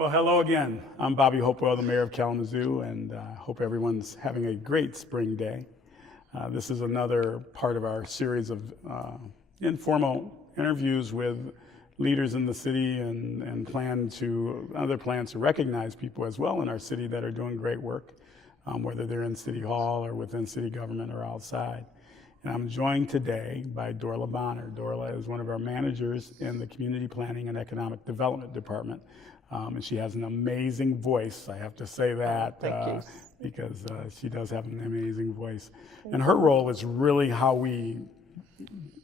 Well, hello again. I'm Bobby Hopewell, the mayor of Kalamazoo, and hope everyone's having a great spring day. This is another part of our series of informal interviews with leaders in the city and other plans to recognize people as well in our city that are doing great work, whether they're in City Hall or within city government or outside. And I'm joined today by Dorla Bonner. Dorla is one of our managers in the Community Planning and Economic Development Department. And she has an amazing voice, I have to say that, because she does have an amazing voice. And her role is really how we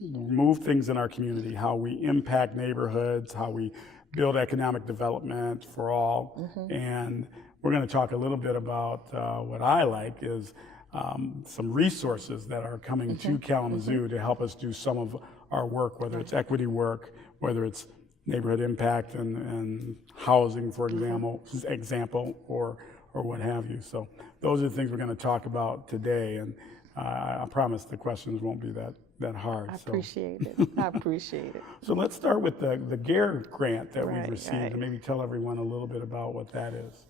move things in our community, how we impact neighborhoods, how we build economic development for all. And we're going to talk a little bit about what I like is some resources that are coming to Kalamazoo to help us do some of our work, whether it's equity work, whether it's neighborhood impact and housing, for example, or what have you. So those are the things we're going to talk about today, and I promise the questions won't be that hard. I appreciate it. I appreciate it. So let's start with the GARE grant that we've received, and maybe tell everyone a little bit about what that is.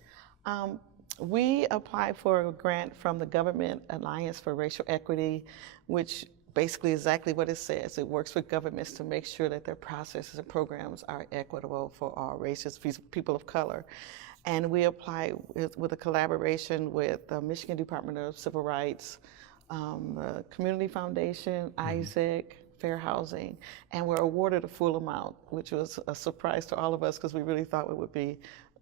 We applied for a grant from the Government Alliance for Racial Equity, which basically exactly what it says. It works with governments to make sure that their processes and programs are equitable for all races, people of color. And we applied with a collaboration with the Michigan Department of Civil Rights, the Community Foundation, Isaac, Fair Housing, and we're awarded a full amount, which was a surprise to all of us because we really thought it would be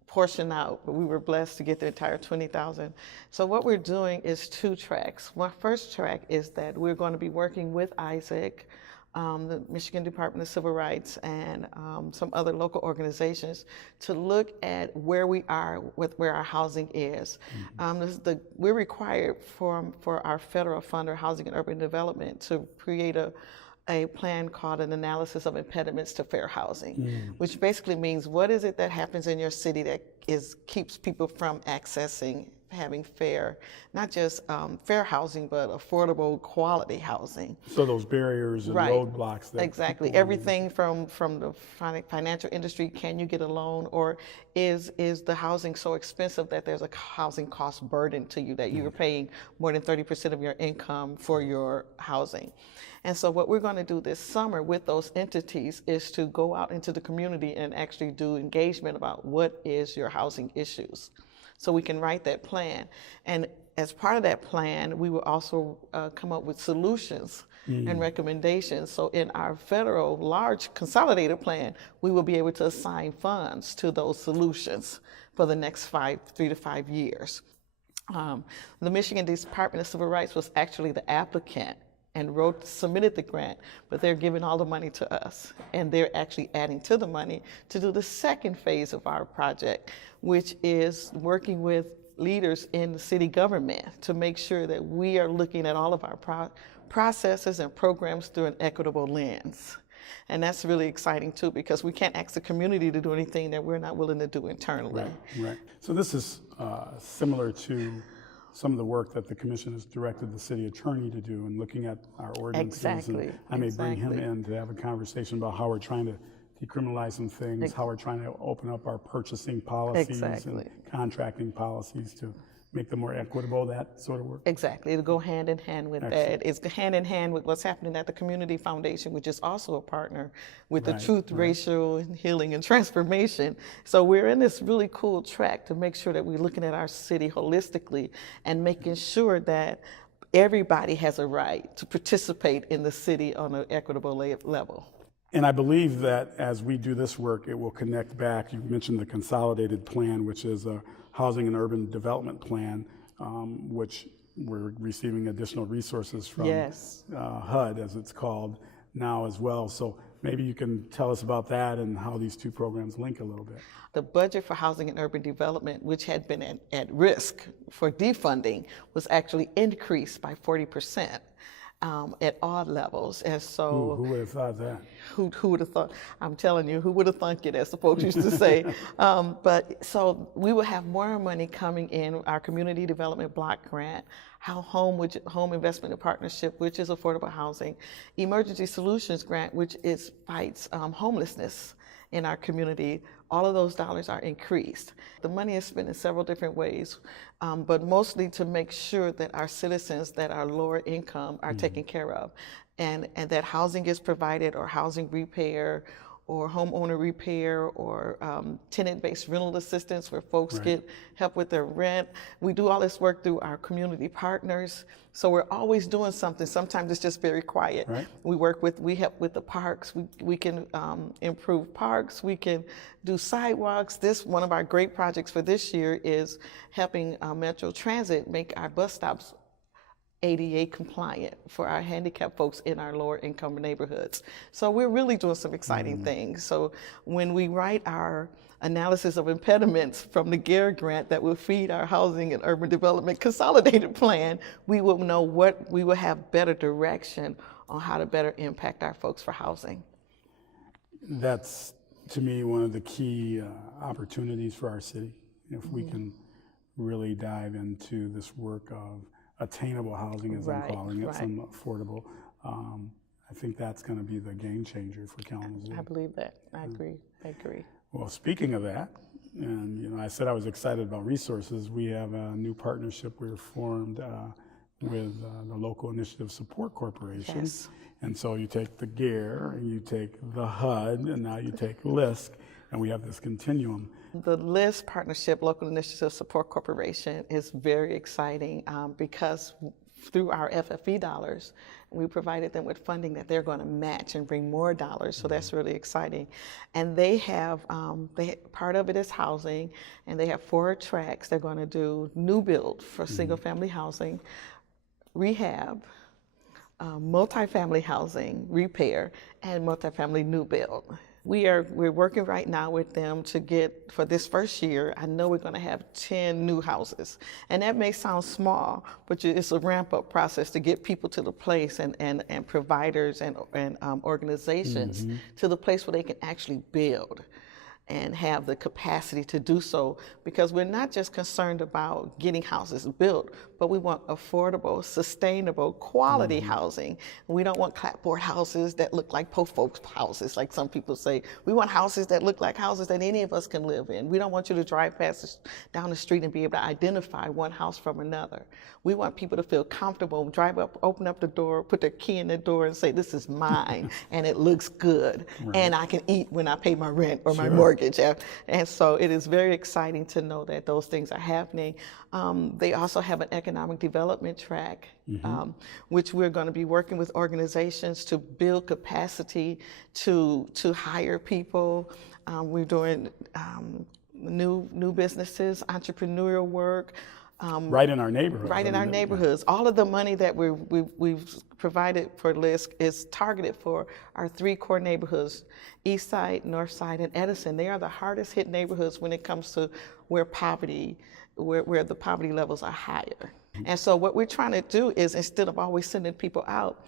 portion out, but we were blessed to get the entire $20,000. So what we're doing is two tracks. My first track is that we're going to be working with Isaac, the Michigan Department of Civil Rights, and some other local organizations to look at where we are with where our housing is. We're required for our federal funder, Housing and Urban Development, to create a plan called an analysis of impediments to fair housing, which basically means what is it that happens in your city that keeps people from accessing, having fair, not just fair housing, but affordable quality housing. So those barriers and roadblocks. Exactly. Everything from the financial industry, can you get a loan, or is the housing so expensive that there's a housing cost burden to you that you're paying more than 30% of your income for your housing. And so what we're going to do this summer with those entities is to go out into the community and actually do engagement about what is your housing issues. So we can write that plan. And as part of that plan, we will also come up with solutions and recommendations. So in our federal large consolidated plan, we will be able to assign funds to those solutions for the next 3 to 5 years. The Michigan Department of Civil Rights was actually the applicant and submitted the grant, but they're giving all the money to us. And they're actually adding to the money to do the second phase of our project, which is working with leaders in the city government to make sure that we are looking at all of our processes and programs through an equitable lens. And that's really exciting too, because we can't ask the community to do anything that we're not willing to do internally. Right. So this is similar to some of the work that the commission has directed the city attorney to do in looking at our ordinances. Exactly. And I may bring him in to have a conversation about how we're trying to decriminalize some things, how we're trying to open up our purchasing policies and contracting policies to make them more equitable, that sort of work? Exactly. It'll go hand in hand with that. It's hand in hand with what's happening at the Community Foundation, which is also a partner with the Truth, Racial Healing and Transformation. So we're in this really cool track to make sure that we're looking at our city holistically and making sure that everybody has a right to participate in the city on an equitable level. And I believe that as we do this work, it will connect back. You mentioned the consolidated plan, which is a Housing and Urban Development Plan, which we're receiving additional resources from HUD, as it's called now as well. So maybe you can tell us about that and how these two programs link a little bit. The budget for Housing and Urban Development, which had been at risk for defunding, was actually increased by 40%. At all levels. And so who would have thought that? Who would have thought? I'm telling you, who would have thunk it, as the folks used to say. But so we will have more money coming in, our community development block grant, home investment and partnership, which is affordable housing, emergency solutions grant, which fights homelessness in our community, all of those dollars are increased. The money is spent in several different ways, but mostly to make sure that our citizens that are lower income are taken care of, and that housing is provided, or housing repair, or homeowner repair, or tenant-based rental assistance where folks get help with their rent. We do all this work through our community partners. So we're always doing something. Sometimes it's just very quiet. We help with the parks. We can improve parks. We can do sidewalks. One of our great projects for this year is helping Metro Transit make our bus stops ADA compliant for our handicapped folks in our lower income neighborhoods. So we're really doing some exciting things. So when we write our analysis of impediments from the GARE grant that will feed our Housing and Urban Development Consolidated Plan, we will know we will have better direction on how to better impact our folks for housing. That's, to me, one of the key opportunities for our city. If we can really dive into this work of attainable housing, as I'm calling it, some affordable. I think that's going to be the game changer for Kalamazoo. I believe that. I agree. Well, speaking of that, and I said I was excited about resources. We have a new partnership we formed with the Local Initiative Support Corporation. Yes. And so you take the GARE, and you take the HUD, and now you take LISC, and we have this continuum. The LISC partnership, Local Initiative Support Corporation, is very exciting because through our FFE dollars, we provided them with funding that they're going to match and bring more dollars. So that's really exciting. And they have, part of it is housing, and they have 4 tracks. They're going to do new build for single family housing, rehab, multifamily housing, repair, and multifamily new build. We're working right now with them to get, for this first year, I know we're going to have 10 new houses. And that may sound small, but it's a ramp-up process to get people to the place, and providers and organizations to the place where they can actually build and have the capacity to do so, because we're not just concerned about getting houses built, but we want affordable, sustainable, quality housing. We don't want clapboard houses that look like poor folks' houses, like some people say. We want houses that look like houses that any of us can live in. We don't want you to drive down the street and be able to identify one house from another. We want people to feel comfortable, drive up, open up the door, put their key in the door and say, this is mine, and it looks good, and I can eat when I pay my rent or my mortgage. And so it is very exciting to know that those things are happening. They also have an economic development track, which we're going to be working with organizations to build capacity to hire people. We're doing new businesses, entrepreneurial work. Right in our neighborhoods. Right in our neighborhoods. All of the money that we've provided for LISC is targeted for our 3 core neighborhoods, East Side, North Side, and Edison. They are the hardest hit neighborhoods when it comes to where the poverty levels are higher. And so what we're trying to do is, instead of always sending people out,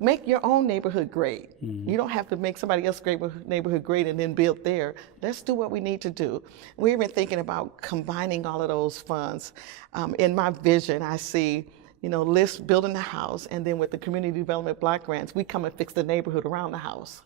make your own neighborhood great. You don't have to make somebody else's neighborhood great and then build there. Let's do what we need to do. We've been thinking about combining all of those funds. In my vision, I see, LISC building the house, and then with the community development block grants, we come and fix the neighborhood around the house.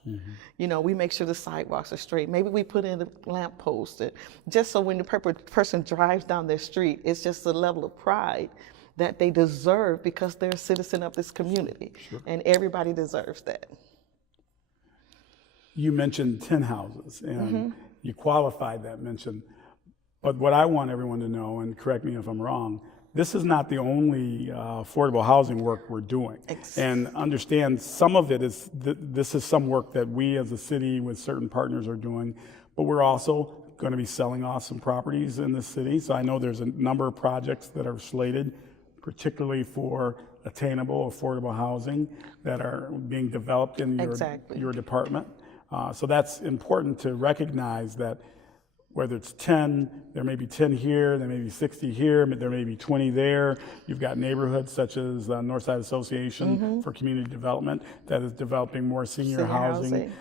We make sure the sidewalks are straight. Maybe we put in a lamp post, just so when the person drives down their street, it's just a level of pride that they deserve because they're a citizen of this community. And everybody deserves that. You mentioned 10 houses, and you qualified that mention. But what I want everyone to know, and correct me if I'm wrong, this is not the only affordable housing work we're doing. And understand, some of it is, this is some work that we as a city with certain partners are doing, but we're also going to be selling off some properties in the city. So I know there's a number of projects that are slated, particularly for attainable, affordable housing, that are being developed in your department. So that's important to recognize that whether it's 10, there may be 10 here, there may be 60 here, there may be 20 there. You've got neighborhoods such as the Northside Association for Community Development that is developing more senior housing.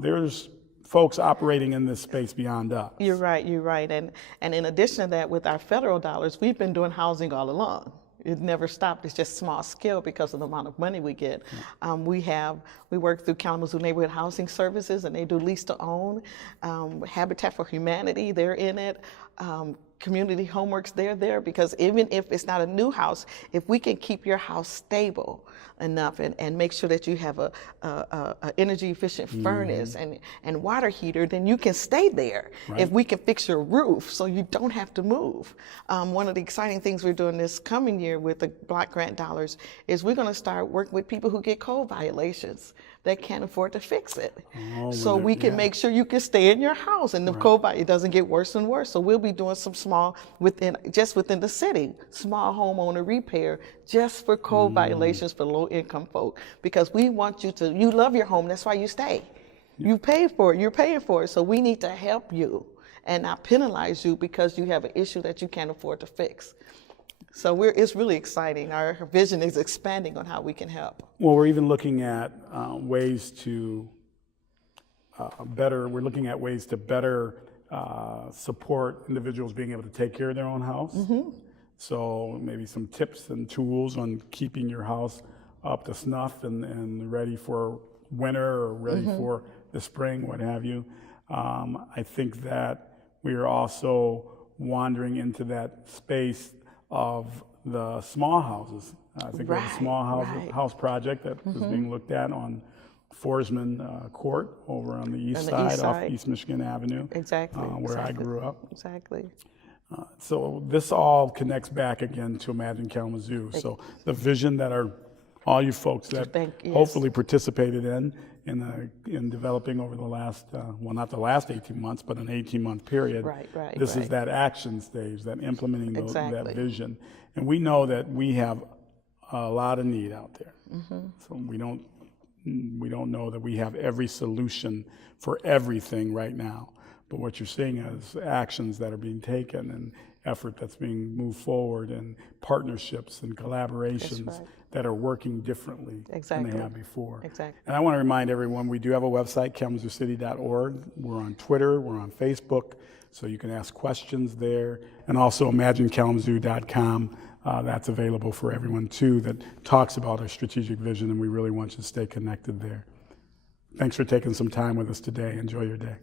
There's folks operating in this space beyond us. You're right. And in addition to that, with our federal dollars, we've been doing housing all along. It never stopped. It's just small scale because of the amount of money we get. We work through Kalamazoo Neighborhood Housing Services, and they do lease to own. Habitat for Humanity, they're in it. Community Homeworks, they're there, because even if it's not a new house, if we can keep your house stable enough and make sure that you have a energy efficient furnace and water heater, then you can stay there. Right. If we can fix your roof so you don't have to move. One of the exciting things we're doing this coming year with the block grant dollars is we're going to start working with people who get code violations that can't afford to fix it. So we can make sure you can stay in your house, and the code it doesn't get worse and worse. So we'll be doing some small within the city, small homeowner repair just for code violations for low income folk, because we want you love your home, that's why you stay. You pay for it, you're paying for it. So we need to help you and not penalize you because you have an issue that you can't afford to fix. So it's really exciting. Our vision is expanding on how we can help. Well, we're even looking at ways to better support individuals being able to take care of their own house. So maybe some tips and tools on keeping your house up to snuff and ready for winter or ready for the spring, what have you. I think that we are also wandering into that space of the small houses. I think we have a small house project that is being looked at on Forsman Court over on the east side off East Michigan Avenue. Exactly. Where I grew up. Exactly. So this all connects back again to Imagine Kalamazoo. So the vision that all you folks that hopefully participated in developing over the last, well, not the last 18 months, but an 18-month period. This is that action stage, that implementing that vision. And we know that we have a lot of need out there. So we don't know that we have every solution for everything right now. But what you're seeing is actions that are being taken and effort that's being moved forward and partnerships and collaborations that are working differently than they have before. And I want to remind everyone, we do have a website, KalamazooCity.org. We're on Twitter, we're on Facebook, so you can ask questions there. And also ImagineKalamazoo.com, that's available for everyone too, that talks about our strategic vision, and we really want you to stay connected there. Thanks for taking some time with us today. Enjoy your day.